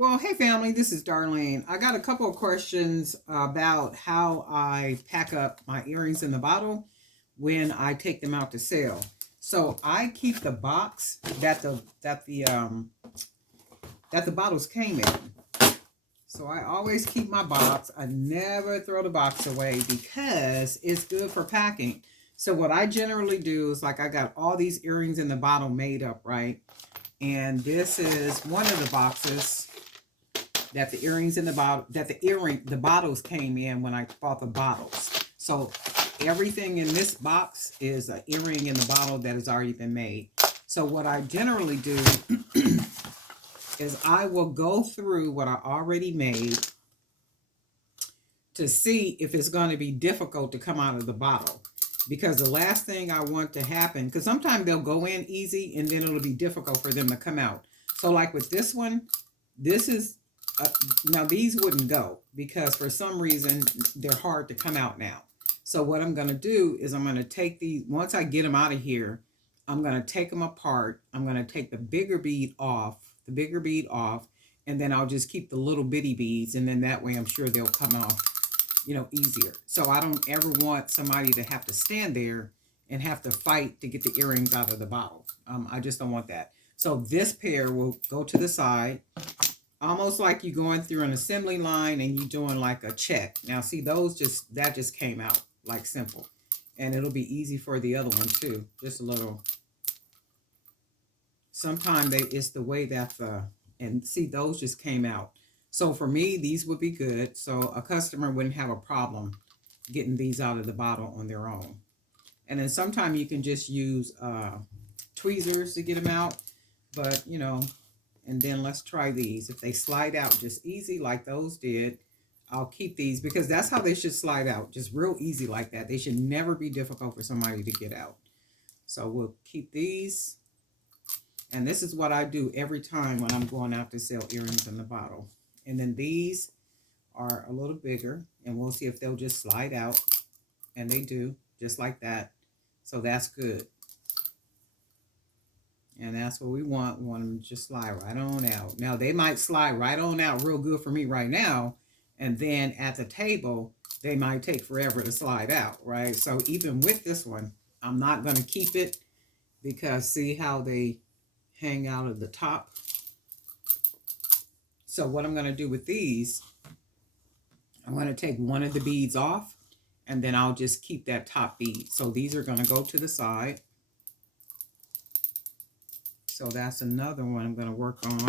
Well, hey family, this is Darlene. I got a couple of questions about how I pack up my earrings in the bottle when I take them out to sell. So I keep the box that the bottles came in. So I always keep my box. I never throw the box away because it's good for packing. So what I generally do is like I got all these earrings in the bottle made up, right? And this is one of the boxes that the earrings in the bottle that the bottles came in when I bought the bottles. So everything in this box is an earring in the bottle that has already been made. So what I generally do is I will go through what I already made to see if it's going to be difficult to come out of the bottle. Because the last thing I want to happen, because sometimes they'll go in easy and then it'll be difficult for them to come out. So like with this one, this is uh, now these wouldn't go because for some reason they're hard to come out now. So what I'm going to do is I'm going to take these, once I get them out of here, I'm going to take them apart. I'm going to take the bigger bead off, and then I'll just keep the little bitty beads, and then that way I'm sure they'll come off, easier. So I don't ever want somebody to have to stand there and have to fight to get the earrings out of the bottle. I just don't want that. So this pair will go to the side, almost like you going through an assembly line and you doing like a check. Now see that just came out like simple, and it'll be easy for the other one too. Just a little. Sometimes it's the way that and see those just came out. So for me, these would be good. So a customer wouldn't have a problem getting these out of the bottle on their own. And then sometimes you can just use tweezers to get them out. But, and then let's try these. If they slide out just easy like those did, I'll keep these because that's how they should slide out. Just real easy like that. They should never be difficult for somebody to get out. So we'll keep these. And this is what I do every time when I'm going out to sell earrings in the bottle. And then these are a little bigger, and we'll see if they'll just slide out. And they do, just like that. So that's good. And that's what we want. We want them to just slide right on out. Now, they might slide right on out real good for me right now. And then at the table, they might take forever to slide out, right? So even with this one, I'm not going to keep it because see how they hang out at the top. So what I'm going to do with these, I'm going to take one of the beads off, and then I'll just keep that top bead. So these are going to go to the side. So that's another one I'm going to work on.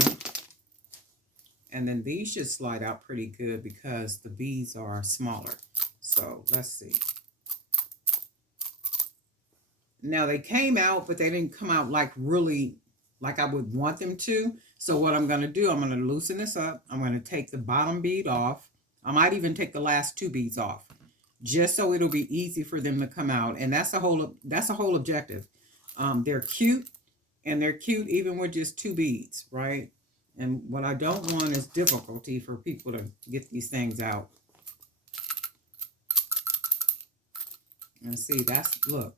And then these should slide out pretty good because the beads are smaller. So let's see. Now they came out, but they didn't come out like really like I would want them to. So what I'm going to do, I'm going to loosen this up. I'm going to take the bottom bead off. I might even take the last two beads off just so it'll be easy for them to come out. And that's the whole objective. They're cute, and they're cute even with just two beads, right? And what I don't want is difficulty for people to get these things out. And see, look.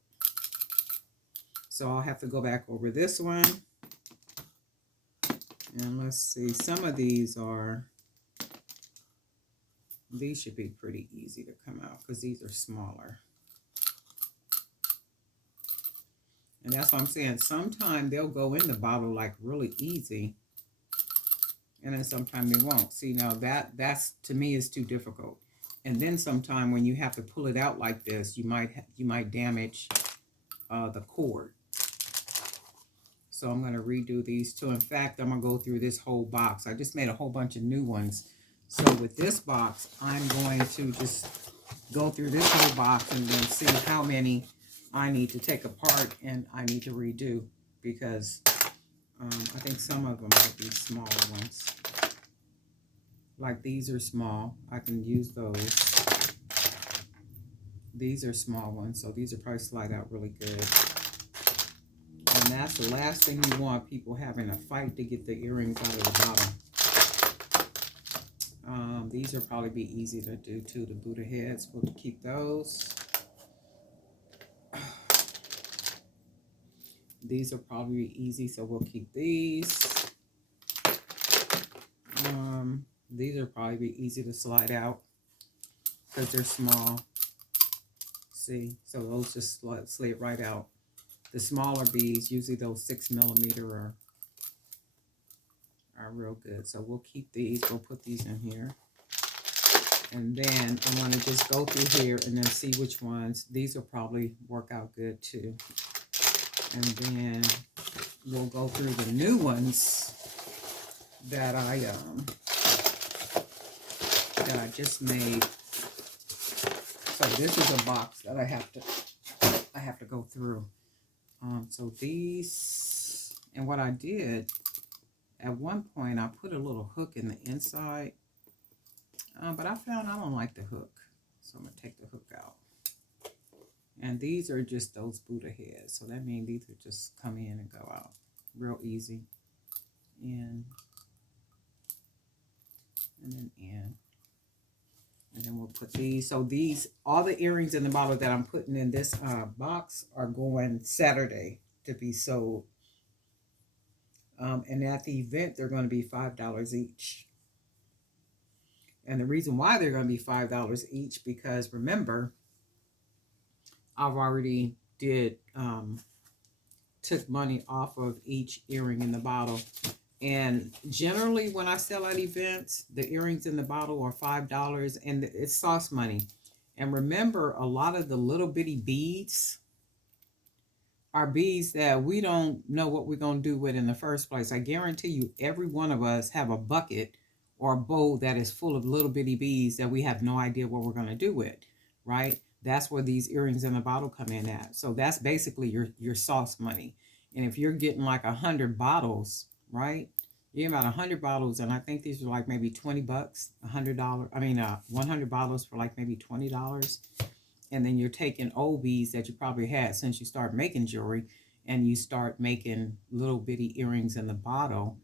So I'll have to go back over this one. And let's see, some of these should be pretty easy to come out because these are smaller. And that's what I'm saying. Sometimes they'll go in the bottle like really easy. And then sometimes they won't. See, now that's to me is too difficult. And then sometime when you have to pull it out like this, you might damage the cord. So I'm going to redo these too. In fact, I'm going to go through this whole box. I just made a whole bunch of new ones. So with this box, I'm going to just go through this whole box and then see how many I need to take apart and I need to redo. Because I think some of them might be smaller ones. Like these are small. I can use those. These are small ones. So these will probably slide out really good. And that's the last thing you want, people having a fight to get the earrings out of the bottom. These will probably be easy to do too, the Buddha heads. We'll keep those. These will probably be easy, so we'll keep these. These are probably be easy to slide out because they're small. See, so those just slid right out. The smaller beads, usually those 6mm are real good. So we'll keep these. We'll put these in here. And then I want to just go through here and then see which ones. These will probably work out good too. And then we'll go through the new ones that I just made. So this is a box that I have to go through. So these, and what I did at one point, I put a little hook in the inside, but I found I don't like the hook, so I'm gonna take the hook out. And these are just those Buddha heads, so that means these will just come in and go out real easy. In and then in. And then we'll put these. So these, all the earrings in the bottle that I'm putting in this box are going Saturday to be sold. And at the event, they're going to be $5 each. And the reason why they're going to be $5 each, because remember, I've already took money off of each earring in the bottle. And generally, when I sell at events, the earrings in the bottle are $5, and it's sauce money. And remember, a lot of the little bitty beads are beads that we don't know what we're going to do with in the first place. I guarantee you, every one of us have a bucket or a bowl that is full of little bitty beads that we have no idea what we're going to do with, right? That's where these earrings in the bottle come in at. So that's basically your sauce money. And if you're getting like 100 bottles, right? You get about 100 bottles, and I think these are like maybe $20, $100. I mean, 100 bottles for like maybe $20. And then you're taking old beads that you probably had since you started making jewelry, and you start making little bitty earrings in the bottle.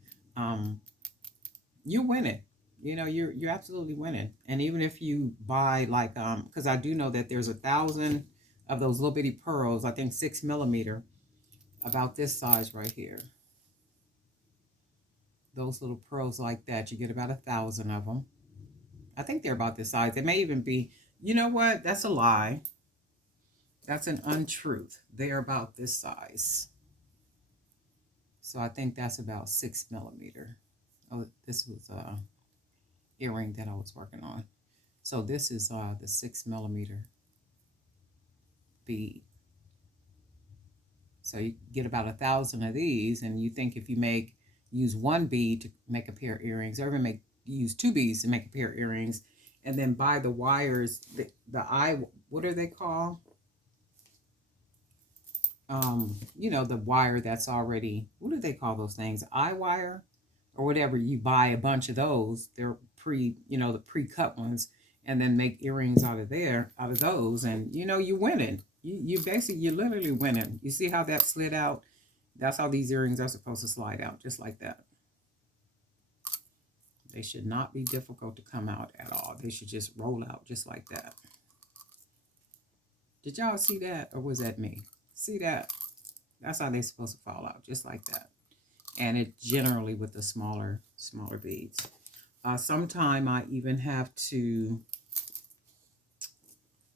You're winning. You know, you're absolutely winning. And even if you buy like, because I do know that there's 1,000 of those little bitty pearls, I think 6mm, about this size right here. Those little pearls like that, you get about 1,000 of them. I think they're about this size. It may even be, you know what? That's a lie. That's an untruth. They are about this size. So I think that's about 6mm. Oh, this was a earring that I was working on. So this is the 6mm bead. So you get about 1,000 of these, and you think if you use one bead to make a pair of earrings, or even use 2 beads to make a pair of earrings, and then buy the wires, the eye, what are they called? You know, the wire that's already, what do they call those things? Eye wire or whatever. You buy a bunch of those. They're the pre-cut ones, and then make earrings out of those, and you're winning. You're literally winning. You see how that slid out? That's how these earrings are supposed to slide out, just like that. They should not be difficult to come out at all. They should just roll out just like that. Did y'all see that, or was that me? See that? That's how they're supposed to fall out, just like that. And it generally with the smaller beads. Sometime I even have to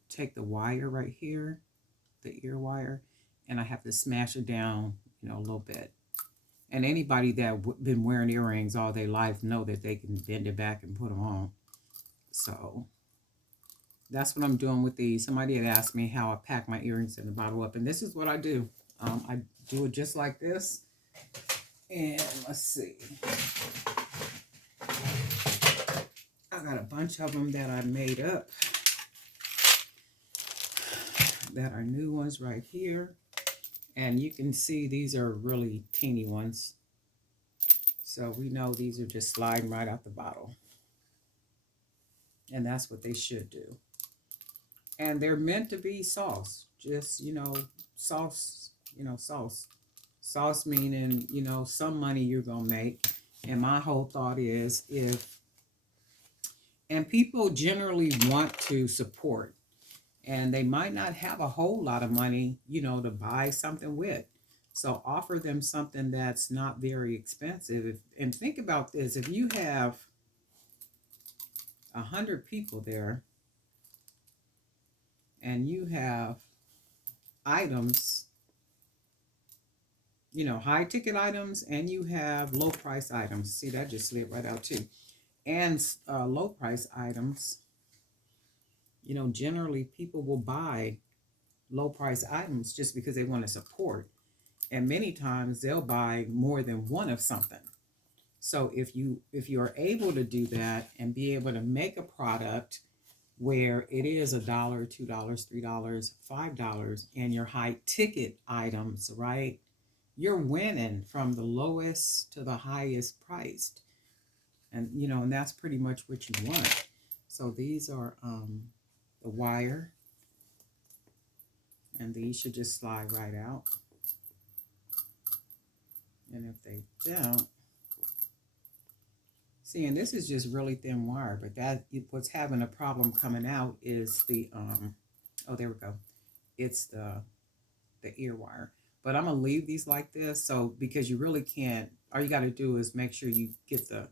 take the wire right here, the ear wire, and I have to smash it down, a little bit. And anybody that been wearing earrings all their life know that they can bend it back and put them on. So that's what I'm doing with these. Somebody had asked me how I pack my earrings in the bottle up, and this is what I do. I do it just like this. And let's see. I got a bunch of them that I made up that are new ones right here. And you can see these are really teeny ones. So we know these are just sliding right out the bottle. And that's what they should do. And they're meant to be sauce. Just, sauce, sauce. Sauce meaning, some money you're going to make. And my whole thought is and people generally want to support. And they might not have a whole lot of money, to buy something with. So offer them something that's not very expensive. And think about this. If you have 100 people there, and you have items, you know, high ticket items, and you have low price items. See, that just slid right out too. And low price items, you know, generally people will buy low price items just because they want to support. And many times they'll buy more than one of something. So if you are able to do that and be able to make a product where it is $1, $2, $3, $5, and your high ticket items, right? You're winning from the lowest to the highest priced. And you know, and that's pretty much what you want. So these are the wire, and these should just slide right out. And if they don't, see, and this is just really thin wire, but that what's having a problem coming out is the oh, there we go. It's the ear wire. But I'm gonna leave these like this, so because you really can't, all you got to do is make sure you get the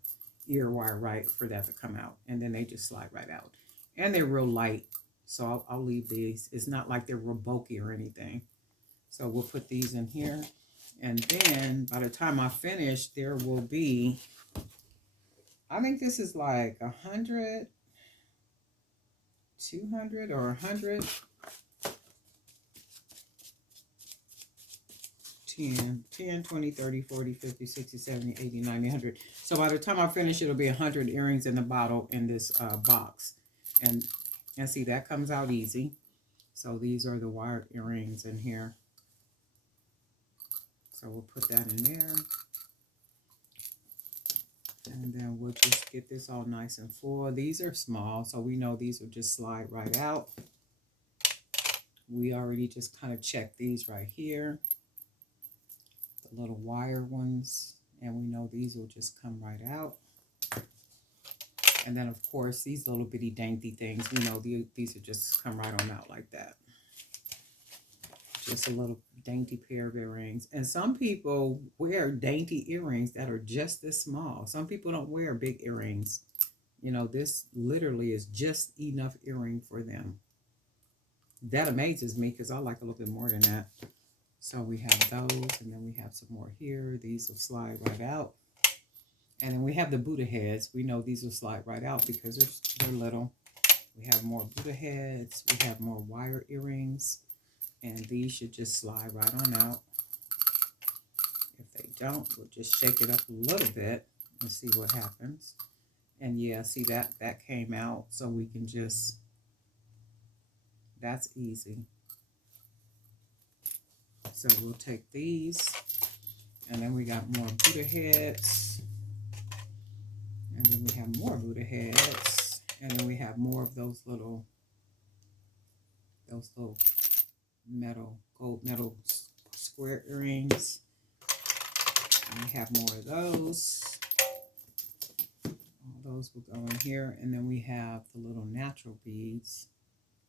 ear wire right for that to come out, and then they just slide right out. And they're real light, so I'll leave these. It's not like they're real bulky or anything. So we'll put these in here, and then by the time I finish, there will be, I think this is like 100, 200, or 100. 10, 20, 30, 40, 50, 60, 70, 80, 90, 100. So by the time I finish, it'll be 100 earrings in the bottle in this box. And see, that comes out easy. So these are the wired earrings in here. So we'll put that in there. And then we'll just get this all nice and full. These are small, so we know these will just slide right out. We already just kind of checked these right here. The little wire ones, and we know these will just come right out. And then of course these little bitty dainty things, we know these will just come right on out like that. Just a little dainty pair of earrings. And some people wear dainty earrings that are just this small. Some people don't wear big earrings. You know, this literally is just enough earring for them. That amazes me because I like a little bit more than that. So we have those, and then we have some more here. These will slide right out. And then we have the Buddha heads. We know these will slide right out because they're little. We have more Buddha heads. We have more wire earrings. And these should just slide right on out. If they don't, we'll just shake it up a little bit and see what happens. And yeah, see that came out. So we can just, that's easy. So we'll take these, and then we got more Buddha heads, and then we have more Buddha heads, and then we have more of those little gold metal square earrings, and we have more of those. All those will go in here, and then we have the little natural beads,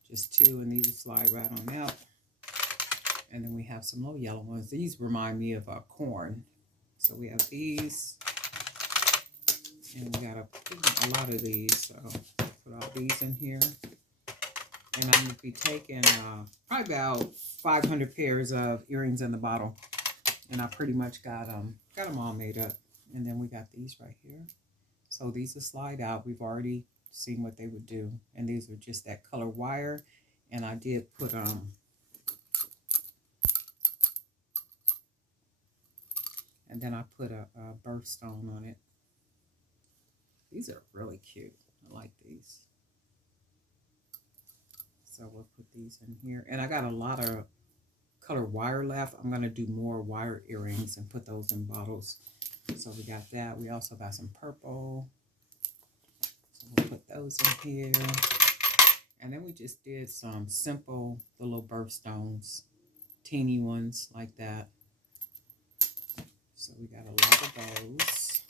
just 2, and these will slide right on out. And then we have some little yellow ones. These remind me of corn. So we have these. And we got a lot of these. So put all these in here. And I'm going to be taking probably about 500 pairs of earrings in the bottle. And I pretty much got them all made up. And then we got these right here. So these will slide out. We've already seen what they would do. And these are just that color wire. And I did put and then I put a birthstone on it. These are really cute. I like these. So we'll put these in here. And I got a lot of color wire left. I'm going to do more wire earrings and put those in bottles. So we got that. We also got some purple. So we'll put those in here. And then we just did some simple little birthstones. Teeny ones like that. So we got a lot of those.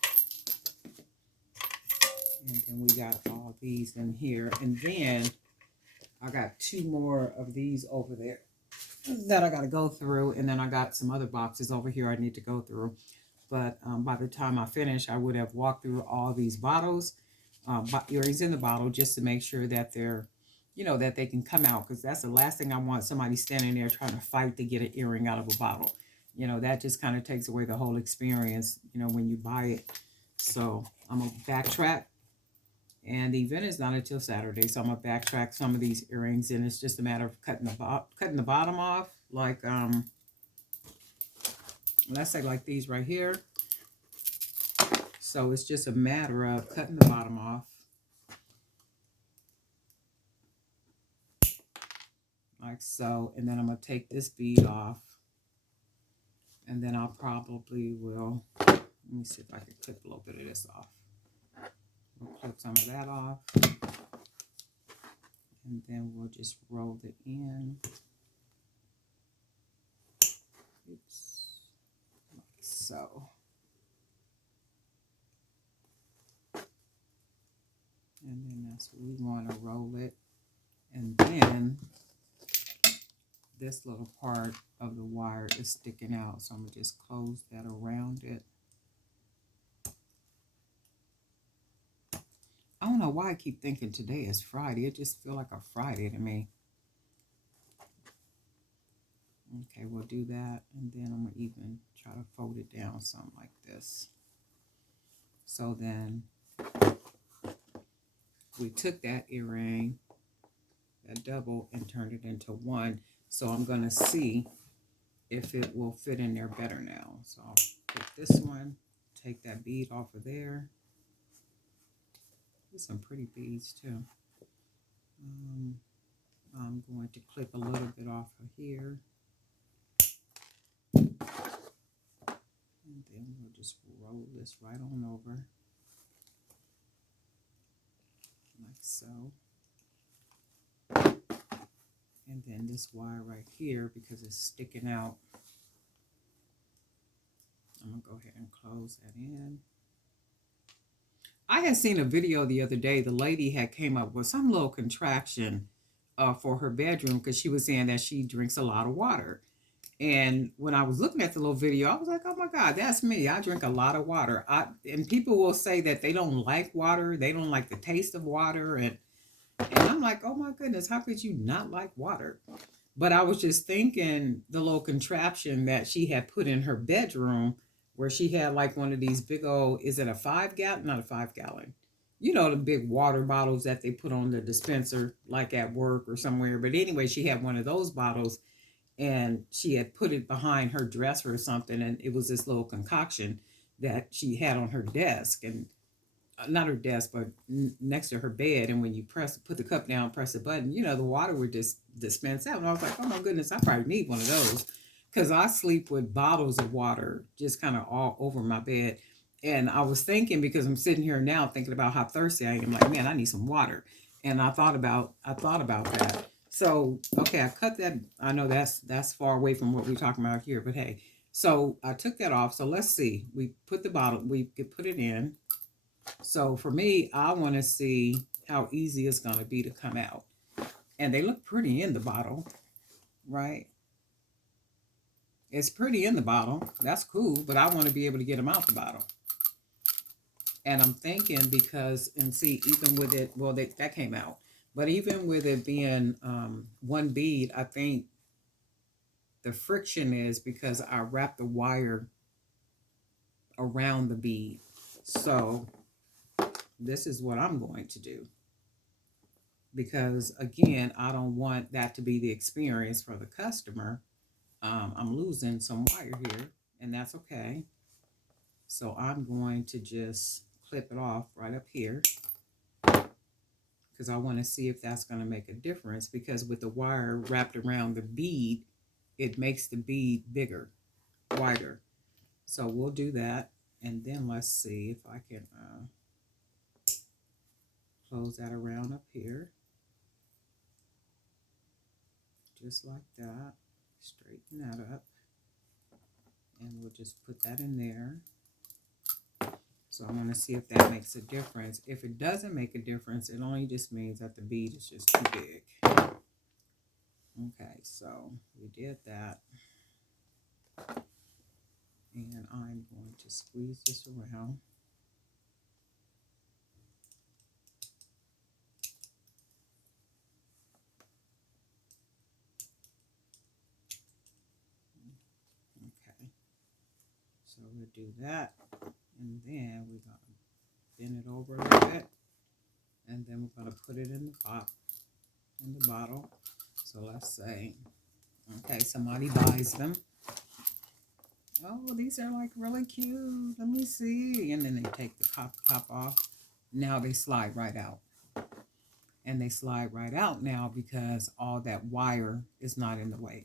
And then we got all these in here. And then I got 2 more of these over there that I got to go through. And then I got some other boxes over here I need to go through. But by the time I finish, I would have walked through all these bottles. earrings in the bottle just to make sure that they're, you know, that they can come out, because that's the last thing I want, somebody standing there trying to fight to get an earring out of a bottle. You know, that just kind of takes away the whole experience, you know, when you buy it. So I'm going to backtrack, and the event is not until Saturday, so I'm going to backtrack some of these earrings, and it's just a matter of cutting the bottom off, like let's say like these right here. So it's just a matter of cutting the bottom off like so, and then I'm going to take this bead off, and then I'll probably will, let me see if I can clip a little bit of this off. We'll clip some of that off, and then we'll just roll it in. Oops. Like so. And then that's what we want to roll it. And then this little part of the wire is sticking out, so I'm going to just close that around it. I don't know why I keep thinking today is Friday. It just feels like a Friday to me. Okay, we'll do that, and then I'm going to even try to fold it down something like this. So then we took that earring, that double, and turned it into one. So I'm going to see if it will fit in there better now. So I'll put this one, take that bead off of there. There's some pretty beads too. I'm going to clip a little bit off of here. And then we'll just roll this right on over. Like so. And then this wire right here, because it's sticking out, I'm going to go ahead and close that in. I had seen a video the other day. The lady had came up with some little contraction for her bedroom, because she was saying that she drinks a lot of water. And when I was looking at the little video, I was like, oh my God, that's me. I drink a lot of water. And people will say that they don't like water. They don't like the taste of water. And I'm like, oh my goodness, how could you not like water? But I was just thinking the little contraption that she had put in her bedroom, where she had like one of these big old, is it a 5-gallon? Not a 5-gallon. You know, the big water bottles that they put on the dispenser, like at work or somewhere. But anyway, she had one of those bottles, and she had put it behind her dresser or something. And it was this little concoction that she had on her desk, and not her desk, but next to her bed. And when you put the cup down, press the button, you know, the water would just dispense out. And I was like, oh my goodness, I probably need one of those, because I sleep with bottles of water just kind of all over my bed. And I was thinking, because I'm sitting here now thinking about how thirsty I am, like, man, I need some water. And I thought about that. So, okay, I cut that. I know that's far away from what we're talking about here, but hey, so I took that off. So let's see, we put the bottle, we could put it in. So for me, I want to see how easy it's going to be to come out. And they look pretty in the bottle, right? It's pretty in the bottle. That's cool, but I want to be able to get them out the bottle. And I'm thinking, because, and see, even with it, well, that came out. But even with it being one bead, I think the friction is because I wrapped the wire around the bead. So this is what I'm going to do, because again, I don't want that to be the experience for the customer. I'm losing some wire here, and that's okay. So I'm going to just clip it off right up here, because I want to see if that's going to make a difference, because with the wire wrapped around the bead, it makes the bead bigger, wider. So we'll do that, and then let's see if I can close that around up here. Just like that. Straighten that up. And we'll just put that in there. So I want to see if that makes a difference. If it doesn't make a difference, it only just means that the bead is just too big. Okay, so we did that. And I'm going to squeeze this around. So we'll do that. And then we're going to bend it over a little bit. And then we're going to put it in the bottle. So let's say, okay, somebody buys them. Oh, these are like really cute. Let me see. And then they take the top off. Now they slide right out. And they slide right out now because all that wire is not in the way.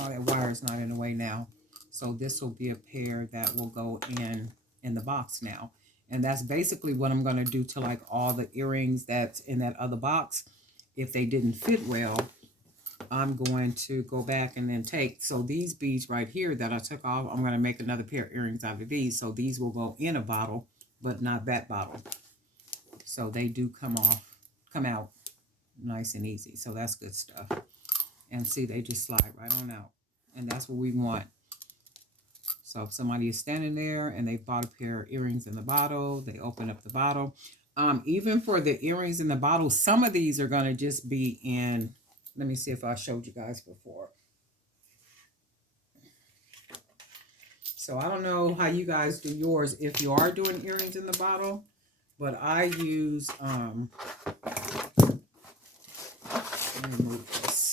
All that wire is not in the way now. So this will be a pair that will go in the box now. And that's basically what I'm going to do to like all the earrings that's in that other box. If they didn't fit well, I'm going to go back and then take, so these beads right here that I took off, I'm going to make another pair of earrings out of these. So these will go in a bottle, but not that bottle. So they do come out nice and easy. So that's good stuff. And see, they just slide right on out. And that's what we want. So if somebody is standing there and they bought a pair of earrings in the bottle, they open up the bottle. Even for the earrings in the bottle, some of these are going to just be in, let me see if I showed you guys before. So I don't know how you guys do yours if you are doing earrings in the bottle, but I use, let me move this.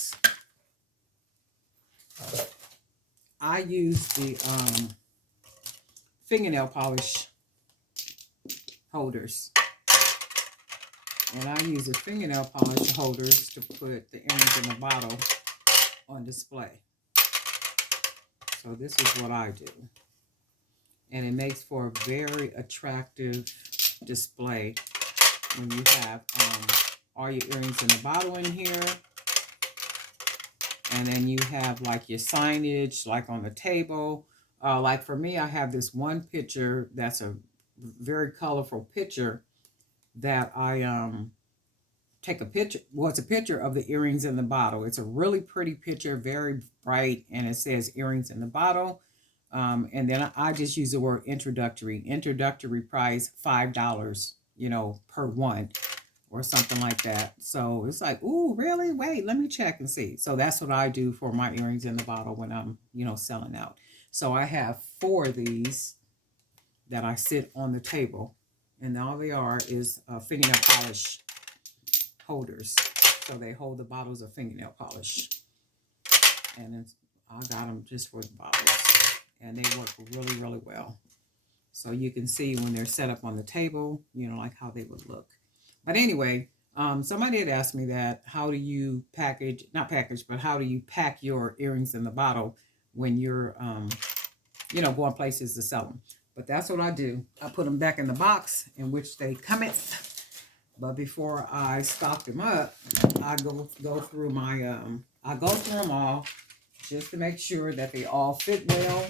I use the fingernail polish holders. And I use the fingernail polish holders to put the earrings in the bottle on display. So this is what I do. And it makes for a very attractive display when you have all your earrings in the bottle in here. And then you have like your signage like on the table. Like for me, I have this one picture that's a very colorful picture that I take a picture. Well, it's a picture of the earrings in the bottle. It's a really pretty picture, very bright, and it says earrings in the bottle. And then I just use the word introductory. Introductory price $5, per one or something like that. So it's like, ooh, really? Wait, let me check and see. So that's what I do for my earrings in the bottle when I'm, selling out. So I have 4 of these that I sit on the table, and all they are is fingernail polish holders. So they hold the bottles of fingernail polish. And I got them just for the bottles. And they work really, really well. So you can see when they're set up on the table, like how they would look. But anyway, somebody had asked me that, how do you but how do you pack your earrings in the bottle when you're, going places to sell them? But that's what I do. I put them back in the box in which they come in. But before I stock them up, I go through my, I go through them all just to make sure that they all fit well.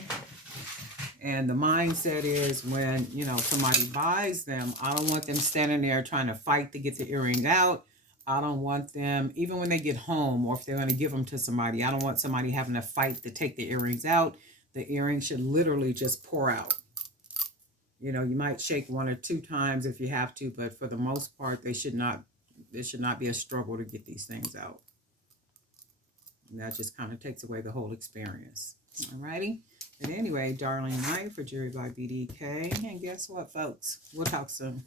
And the mindset is when, somebody buys them, I don't want them standing there trying to fight to get the earrings out. I don't want them, even when they get home or if they're going to give them to somebody, I don't want somebody having to fight to take the earrings out. The earrings should literally just pour out. You might shake 1 or 2 times if you have to, but for the most part, there should not be a struggle to get these things out. And that just kind of takes away the whole experience. Alrighty? But anyway, Darlene Knight for Jewelry by BDK. And guess what, folks? We'll talk soon.